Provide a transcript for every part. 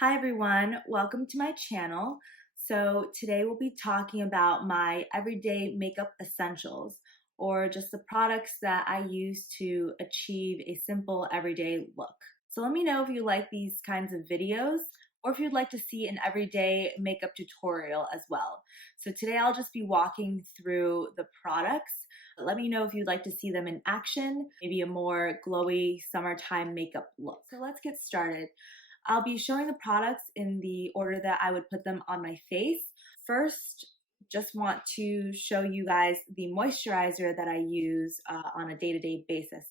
Hi everyone, welcome to my channel. So today we'll be talking about my everyday makeup essentials, or just the products that I use to achieve a simple everyday look. So let me know if you like these kinds of videos or if you'd like to see an everyday makeup tutorial as well. So today I'll just be walking through the products. Let me know if you'd like to see them in action, maybe a more glowy summertime makeup look. So let's get started. I'll be showing the products in the order that I would put them on my face. First, just want to show you guys the moisturizer that I use on a day-to-day basis.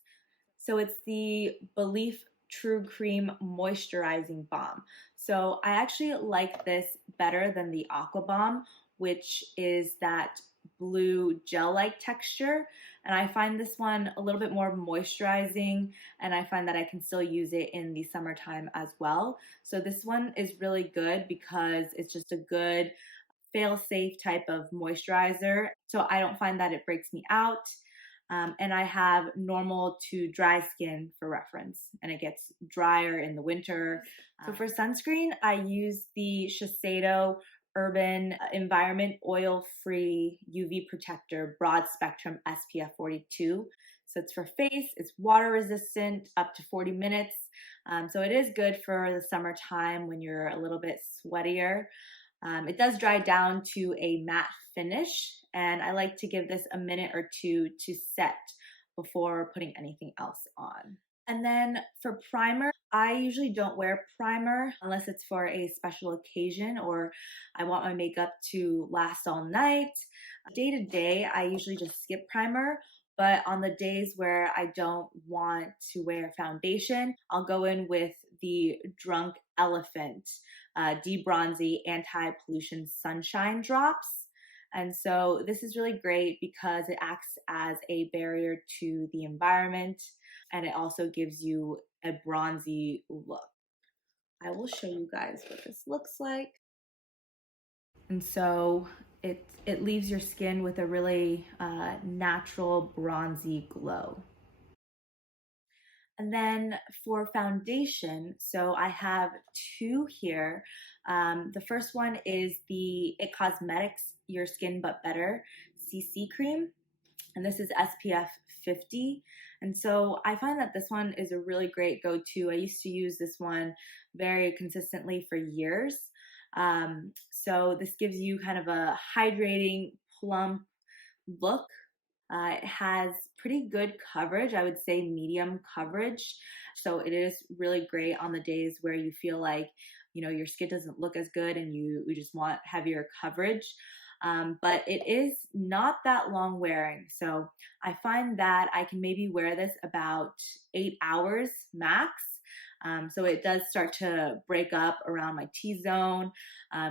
So it's the Belif True Cream Moisturizing Balm. So I actually like this better than the Aqua Balm, which is that blue gel-like texture. And I find this one a little bit more moisturizing, and I find that I can still use it in the summertime as well. So this one is really good because it's just a good fail-safe type of moisturizer. So I don't find that it breaks me out. And I have normal to dry skin for reference, and it gets drier in the winter. So for sunscreen, I use the Shiseido Urban Environment Oil-Free UV Protector Broad Spectrum SPF 42. So it's for face, it's water resistant up to 40 minutes. So it is good for the summertime when you're a little bit sweatier. It does dry down to a matte finish, and I like to give this a minute or two to set before putting anything else on. And then for primer, I usually don't wear primer unless it's for a special occasion or I want my makeup to last all night. Day to day, I usually just skip primer. But on the days where I don't want to wear foundation, I'll go in with the Drunk Elephant D-Bronzi Anti-Pollution Sunshine Drops. And so this is really great because it acts as a barrier to the environment, and it also gives you a bronzy look. I will show you guys what this looks like. And so it leaves your skin with a really natural bronzy glow. And then for foundation, so I have two here. The first one is the It Cosmetics Your Skin But Better CC Cream, and this is SPF 50. And so I find that this one is a really great go-to. I used to use this one very consistently for years. So this gives you kind of a hydrating, plump look. It has pretty good coverage, I would say medium coverage. So it is really great on the days where you feel like, you know, your skin doesn't look as good and you just want heavier coverage. But it is not that long wearing. So I find that I can maybe wear this about 8 hours max. So it does start to break up around my T-zone.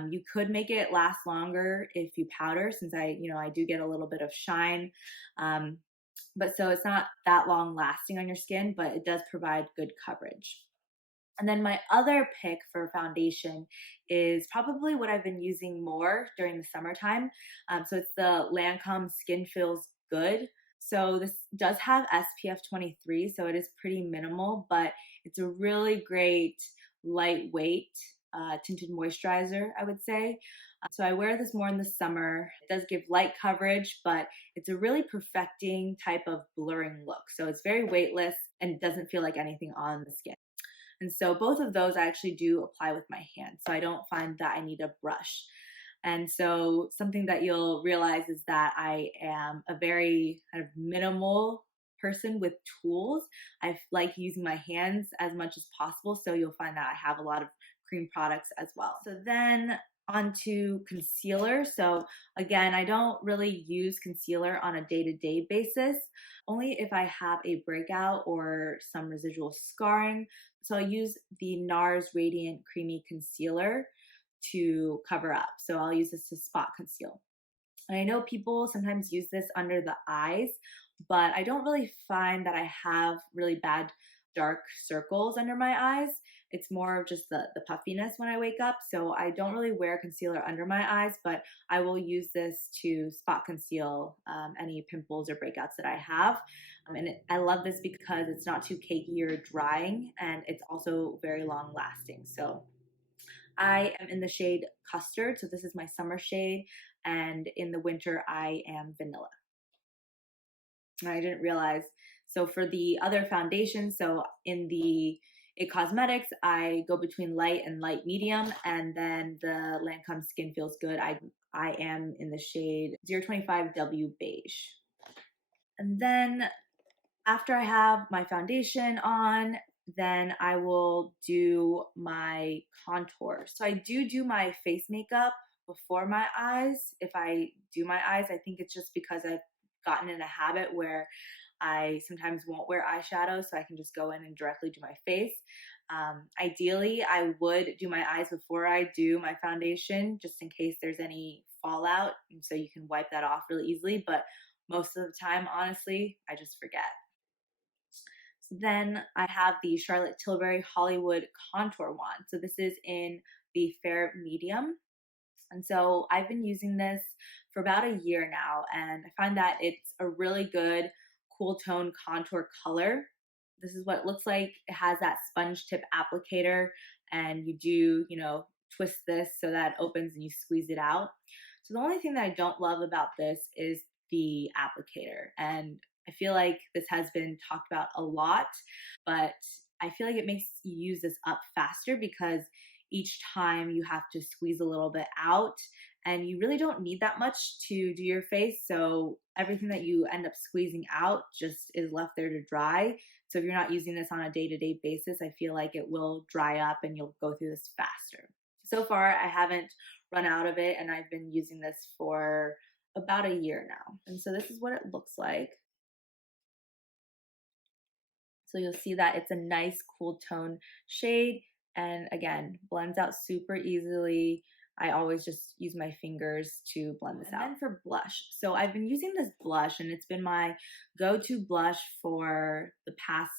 You could make it last longer if you powder, since I do get a little bit of shine. But so it's not that long lasting on your skin, but it does provide good coverage. And then my other pick for foundation is probably what I've been using more during the summertime. So it's the Lancome Skin Feels Good. So this does have SPF 23, so it is pretty minimal, but it's a really great lightweight tinted moisturizer, I would say. So I wear this more in the summer. It does give light coverage, but it's a really perfecting type of blurring look. So it's very weightless and it doesn't feel like anything on the skin. And so both of those I actually do apply with my hand. So I don't find that I need a brush. And so something that you'll realize is that I am a very kind of minimal person with tools. I like using my hands as much as possible. So you'll find that I have a lot of cream products as well. So then onto concealer. So again, I don't really use concealer on a day-to-day basis, only if I have a breakout or some residual scarring. So I use the NARS Radiant Creamy Concealer to cover up. So I'll use this to spot conceal. And I know people sometimes use this under the eyes, but I don't really find that I have really bad dark circles under my eyes. It's more of just the puffiness when I wake up. So I don't really wear concealer under my eyes, but I will use this to spot conceal any pimples or breakouts that I have. I love this because it's not too cakey or drying, and it's also very long lasting. So I am in the shade Custard, so this is my summer shade, and in the winter I am Vanilla. And I didn't realize. So for the other foundation, so in the It Cosmetics, I go between light and light medium, and then the Lancome Skin Feels Good, I am in the shade 025 W Beige. And then after I have my foundation on, then I will do my contour. So I do my face makeup before my eyes. If I do my eyes, I think it's just because I've gotten in a habit where I sometimes won't wear eyeshadow, so I can just go in and directly do my face. Ideally, I would do my eyes before I do my foundation, just in case there's any fallout, and so you can wipe that off really easily. But most of the time, honestly, I just forget. So then I have the Charlotte Tilbury Hollywood Contour Wand. So this is in the fair medium. And so I've been using this for about a year now, and I find that it's a really good cool tone contour color. This is what it looks like. It has that sponge tip applicator, and you do, twist this so that it opens and you squeeze it out. So the only thing that I don't love about this is the applicator, and I feel like this has been talked about a lot, but I feel like it makes you use this up faster because each time you have to squeeze a little bit out, and you really don't need that much to do your face. So everything that you end up squeezing out just is left there to dry. So if you're not using this on a day-to-day basis, I feel like it will dry up and you'll go through this faster. So far, I haven't run out of it, and I've been using this for about a year now. And so this is what it looks like. So you'll see that it's a nice cool tone shade, and again, blends out super easily. I always just use my fingers to blend this out. And then for blush, so I've been using this blush, and it's been my go-to blush for the past,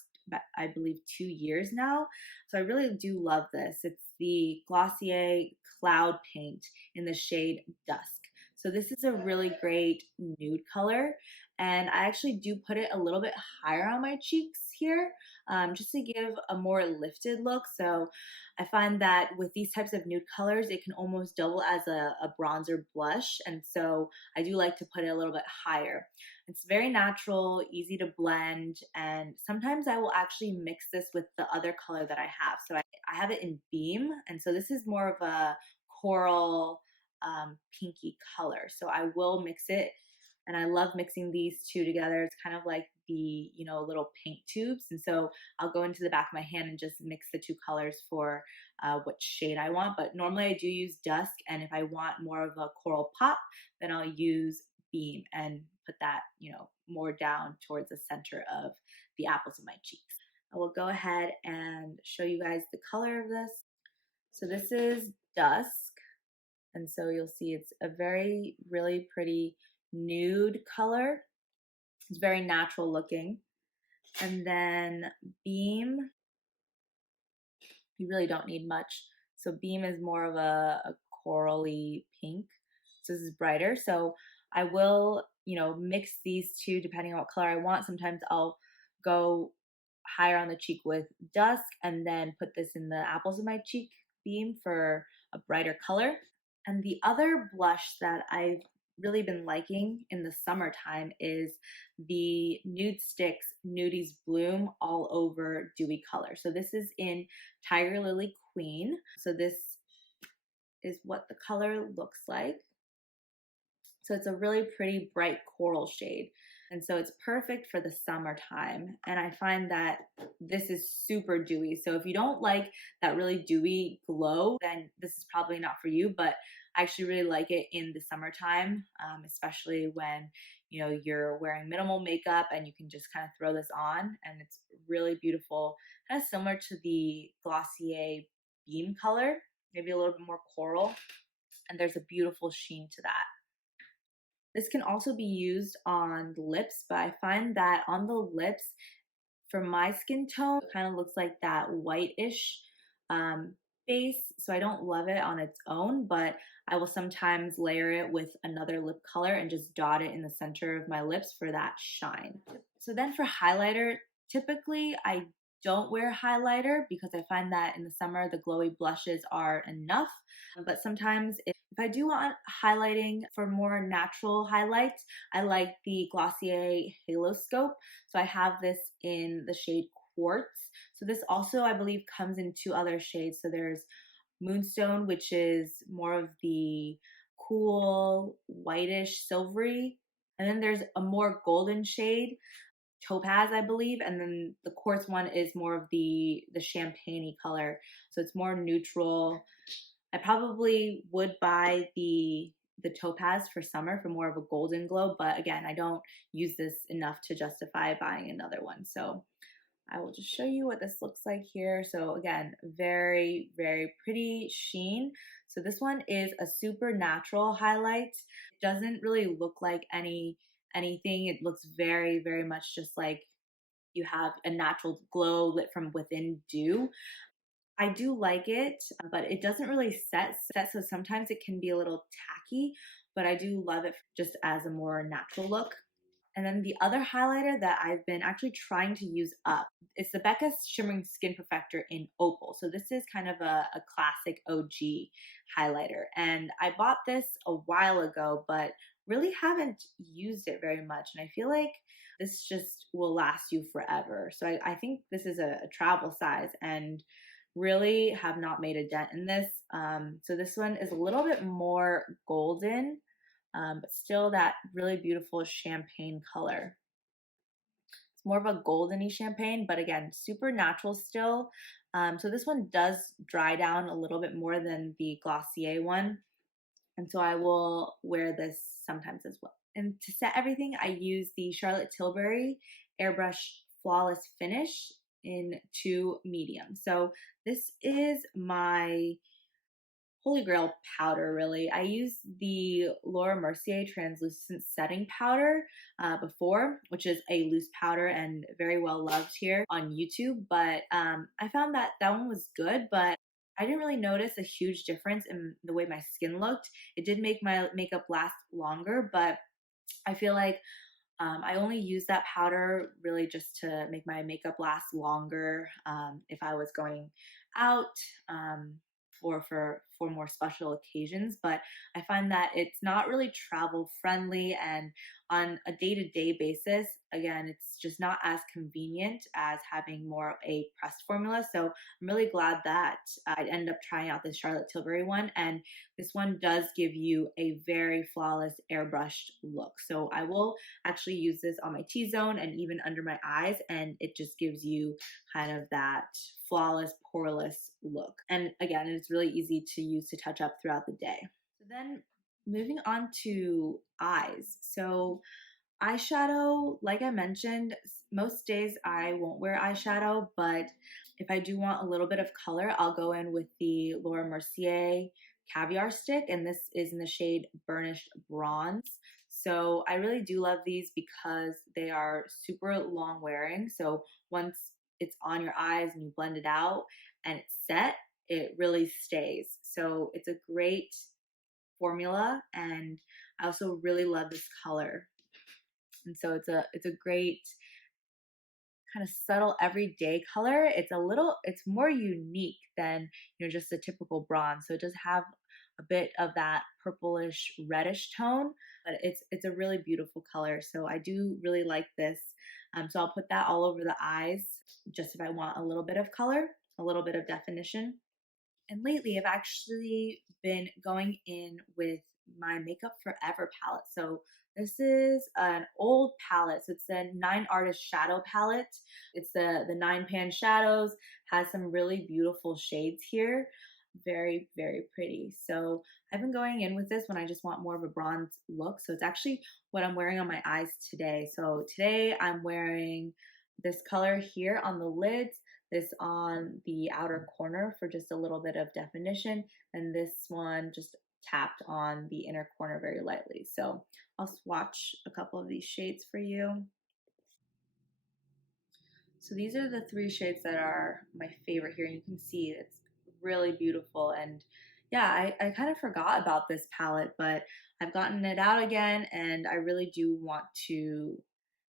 I believe, 2 years now. So I really do love this. It's the Glossier Cloud Paint in the shade Dusk. So this is a really great nude color, and I actually do put it a little bit higher on my cheeks here, just to give a more lifted look. So I find that with these types of nude colors, it can almost double as a bronzer blush, and so I do like to put it a little bit higher. It's very natural, easy to blend, and sometimes I will actually mix this with the other color that I have. So I have it in Beam, and so this is more of a coral pinky color. So I will mix it, and I love mixing these two together. It's kind of like the, little paint tubes. And so I'll go into the back of my hand and just mix the two colors for what shade I want. But normally I do use Dusk, and if I want more of a coral pop, then I'll use Beam and put that, more down towards the center of the apples of my cheeks. I will go ahead and show you guys the color of this. So this is Dusk. And so you'll see it's a really pretty nude color. It's very natural looking. And then Beam, you really don't need much. So Beam is more of a corally pink. So this is brighter. So I will, mix these two depending on what color I want. Sometimes I'll go higher on the cheek with Dusk and then put this in the apples of my cheek, Beam, for a brighter color. And the other blush that I've really been liking in the summertime is the NUDESTIX Nudies Bloom All Over Dewy color. So this is in Tiger Lily Queen. So this is what the color looks like. So it's a really pretty bright coral shade. And so it's perfect for the summertime. And I find that this is super dewy. So if you don't like that really dewy glow, then this is probably not for you. But I actually really like it in the summertime, especially when you're wearing minimal makeup and you can just kind of throw this on, and it's really beautiful. Kind of similar to the Glossier Beam color, maybe a little bit more coral. And there's a beautiful sheen to that. This can also be used on the lips, but I find that on the lips, for my skin tone, it kind of looks like that whitish base. So I don't love it on its own, but I will sometimes layer it with another lip color and just dot it in the center of my lips for that shine. So then for highlighter, typically I don't wear highlighter because I find that in the summer the glowy blushes are enough. But sometimes if I do want highlighting for more natural highlights, I like the Glossier Haloscope. So I have this in the shade Quartz. So this also, I believe, comes in two other shades. So there's Moonstone, which is more of the cool whitish silvery, and then there's a more golden shade, Topaz, I believe, and then the Quartz one is more of the champagne color, so it's more neutral. I probably would buy the Topaz for summer for more of a golden glow, but again, I don't use this enough to justify buying another one. So I will just show you what this looks like here. So again, very, very pretty sheen. So this one is a super natural highlight. It doesn't really look like anything. It looks very, very much just like you have a natural glow lit from within dew. I do like it, but it doesn't really set, so sometimes it can be a little tacky, but I do love it just as a more natural look. And then the other highlighter that I've been actually trying to use up is the BECCA Shimmering Skin Perfector in Opal. So this is kind of a classic OG highlighter. And I bought this a while ago, but really haven't used it very much. And I feel like this just will last you forever. So I think this is a travel size and really have not made a dent in this. So this one is a little bit more golden, but still that really beautiful champagne color. It's more of a goldeny champagne, but again, super natural still. So this one does dry down a little bit more than the Glossier one. And so I will wear this sometimes as well. And to set everything, I use the Charlotte Tilbury Airbrush Flawless Finish in 2 medium. So this is my holy grail powder, really. I used the Laura Mercier translucent setting powder before, which is a loose powder and very well loved here on YouTube, but I found that that one was good, but I didn't really notice a huge difference in the way my skin looked. It did make my makeup last longer, but I feel like I only use that powder really just to make my makeup last longer if I was going out or for more special occasions. But I find that it's not really travel friendly, and on a day-to-day basis, again, it's just not as convenient as having more of a pressed formula. So I'm really glad that I ended up trying out this Charlotte Tilbury one, and this one does give you a very flawless airbrushed look. So I will actually use this on my T-zone and even under my eyes, and it just gives you kind of that flawless, poreless look. And again, it's really easy to use to touch up throughout the day. So then moving on to eyes. So eyeshadow, like I mentioned, most days I won't wear eyeshadow, but if I do want a little bit of color, I'll go in with the Laura Mercier Caviar stick, and this is in the shade Burnished Bronze. So I really do love these because they are super long wearing. So once it's on your eyes and you blend it out and it's set, it really stays. So it's a great formula, and I also really love this color. And so it's a great kind of subtle everyday color. It's more unique than, you know, just a typical bronze. So it does have a bit of that purplish reddish tone, but it's a really beautiful color. So I do really like this. So I'll put that all over the eyes just if I want a little bit of color, a little bit of definition. And lately I've actually been going in with my Makeup Forever palette. So this is an old palette. So it's a 9 artist shadow palette. It's the 9 pan shadows, has some really beautiful shades here. Very, very pretty. So I've been going in with this when I just want more of a bronze look. So it's actually what I'm wearing on my eyes today. So today I'm wearing this color here on the lids, this on the outer corner for just a little bit of definition, and this one just tapped on the inner corner very lightly. So I'll swatch a couple of these shades for you. So these are the 3 shades that are my favorite here. You can see it's really beautiful. And yeah, I kind of forgot about this palette, but I've gotten it out again, and I really do want to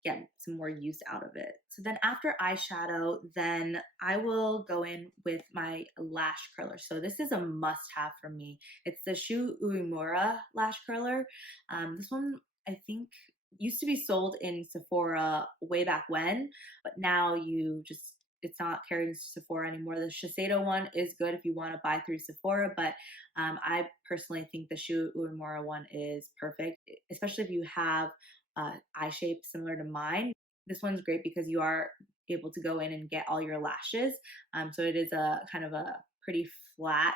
get some more use out of it. So then after eyeshadow, then I will go in with my lash curler. So this is a must have for me. It's the Shu Uemura lash curler. This one I think used to be sold in Sephora way back when, but now it's not carried in Sephora anymore. The Shiseido one is good if you want to buy through Sephora, but I personally think the Shu Uemura one is perfect, especially if you have eye shape similar to mine. This one's great because you are able to go in and get all your lashes. So it is a kind of a pretty flat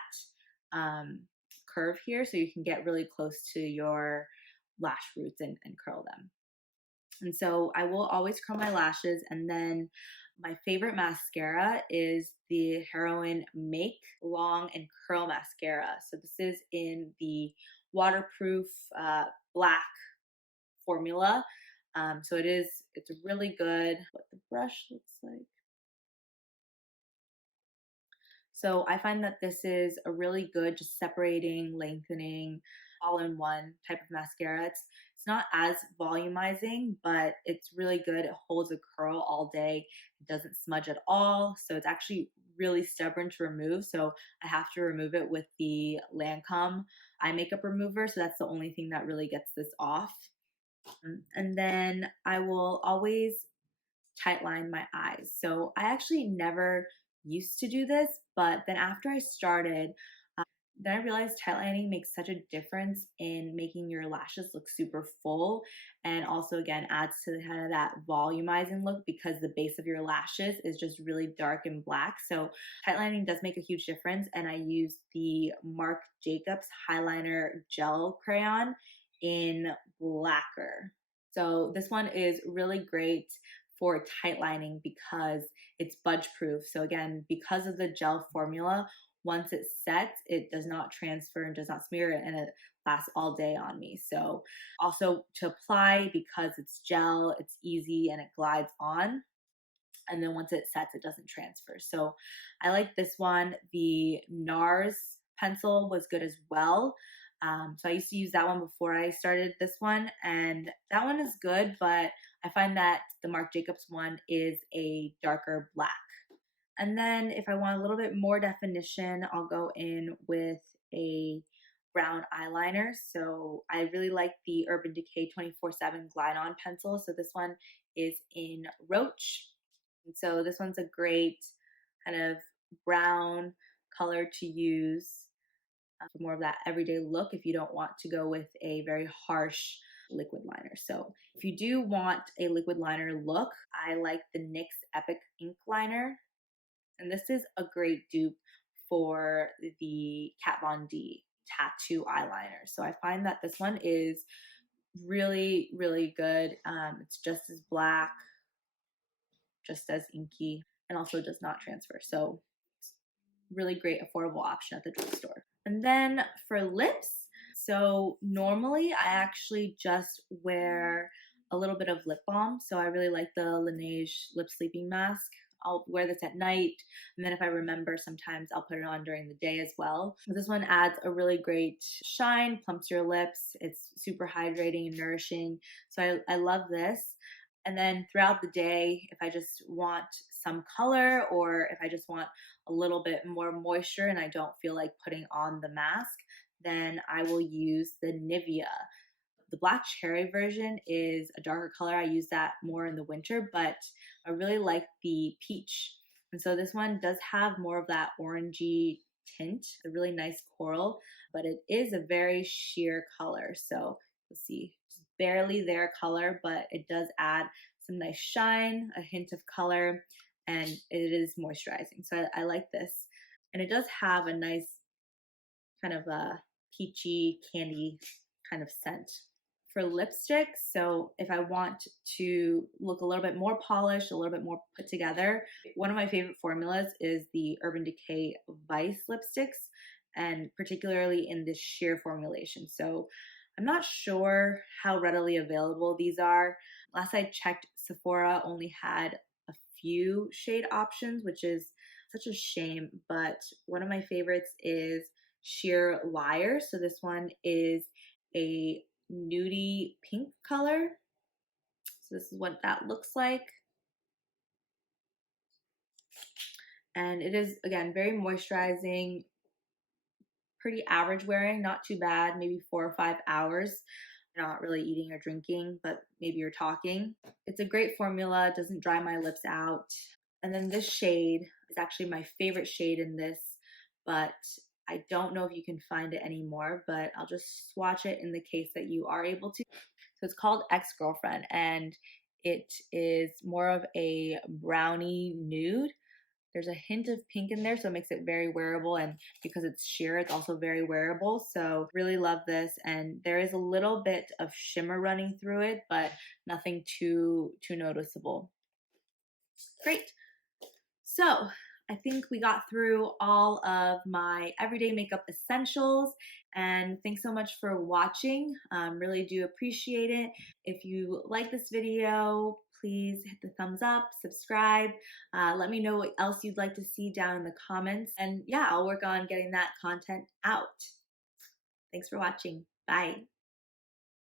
curve here, so you can get really close to your lash roots and curl them. And so I will always curl my lashes. And then my favorite mascara is the Heroin Make Long and Curl Mascara. So this is in the waterproof black formula. So it's really good. What the brush looks like. So I find that this is a really good, just separating, lengthening, all-in-one type of mascara. It's not as volumizing, but it's really good. It holds a curl all day. It doesn't smudge at all. So it's actually really stubborn to remove. So I have to remove it with the Lancome eye makeup remover. So that's the only thing that really gets this off. And then I will always tightline my eyes. So I actually never used to do this, but then after I started, then I realized tightlining makes such a difference in making your lashes look super full, and also again adds to kind of that volumizing look because the base of your lashes is just really dark and black. So tightlining does make a huge difference, and I use the Marc Jacobs Highliner Gel Crayon in Blacker. So this one is really great for tightlining because it's budge proof. So again, because of the gel formula, once it sets, it does not transfer and does not smear it, and it lasts all day on me. So also to apply, because it's gel, it's easy and it glides on. And then once it sets, it doesn't transfer. So I like this one. The NARS pencil was good as well. So I used to use that one before I started this one, and that one is good, but I find that the Marc Jacobs one is a darker black. And then if I want a little bit more definition, I'll go in with a brown eyeliner. So I really like the Urban Decay 24/7 Glide On pencil. So this one is in Roach. And so this one's a great kind of brown color to use for more of that everyday look if you don't want to go with a very harsh liquid liner. So if you do want a liquid liner look, I like the NYX Epic Ink Liner. And this is a great dupe for the Kat Von D tattoo eyeliner. So I find that this one is really, really good. It's just as black, just as inky, and also does not transfer. So it's really great, affordable option at the drugstore. And then for lips, so normally I actually just wear a little bit of lip balm. So I really like the Laneige Lip Sleeping Mask. I'll wear this at night, and then if I remember, sometimes I'll put it on during the day as well. This one adds a really great shine, plumps your lips. It's super hydrating and nourishing. So I love this. And then throughout the day, if I just want some color, or if I just want a little bit more moisture and I don't feel like putting on the mask, then I will use the Nivea. The black cherry version is a darker color. I use that more in the winter, but I really like the peach. And so this one does have more of that orangey tint, a really nice coral, but it is a very sheer color. So you'll see just barely there color, but it does add some nice shine, a hint of color, and it is moisturizing. So I like this. And it does have a nice kind of a peachy candy kind of scent. For lipstick, so if I want to look a little bit more polished, a little bit more put together, one of my favorite formulas is the Urban Decay Vice lipsticks, and particularly in this sheer formulation. So I'm not sure how readily available these are. Last I checked, Sephora only had a few shade options, which is such a shame, but one of my favorites is Sheer Liar. So this one is a nudie pink color. So this is what that looks like. And it is, again, very moisturizing, pretty average wearing, not too bad, maybe 4 or 5 hours. Not really eating or drinking, but maybe you're talking. It's a great formula, doesn't dry my lips out. And then this shade is actually my favorite shade in this, but I don't know if you can find it anymore, but I'll just swatch it in the case that you are able to. So it's called Ex-Girlfriend, and it is more of a brownie nude. There's a hint of pink in there, so it makes it very wearable, and because it's sheer, it's also very wearable. So really love this, and there is a little bit of shimmer running through it, but nothing too noticeable. Great. So I think we got through all of my everyday makeup essentials, and thanks so much for watching. Really do appreciate it. If you like this video, please hit the thumbs up, subscribe. Let me know what else you'd like to see down in the comments, and yeah, I'll work on getting that content out. Thanks for watching. Bye.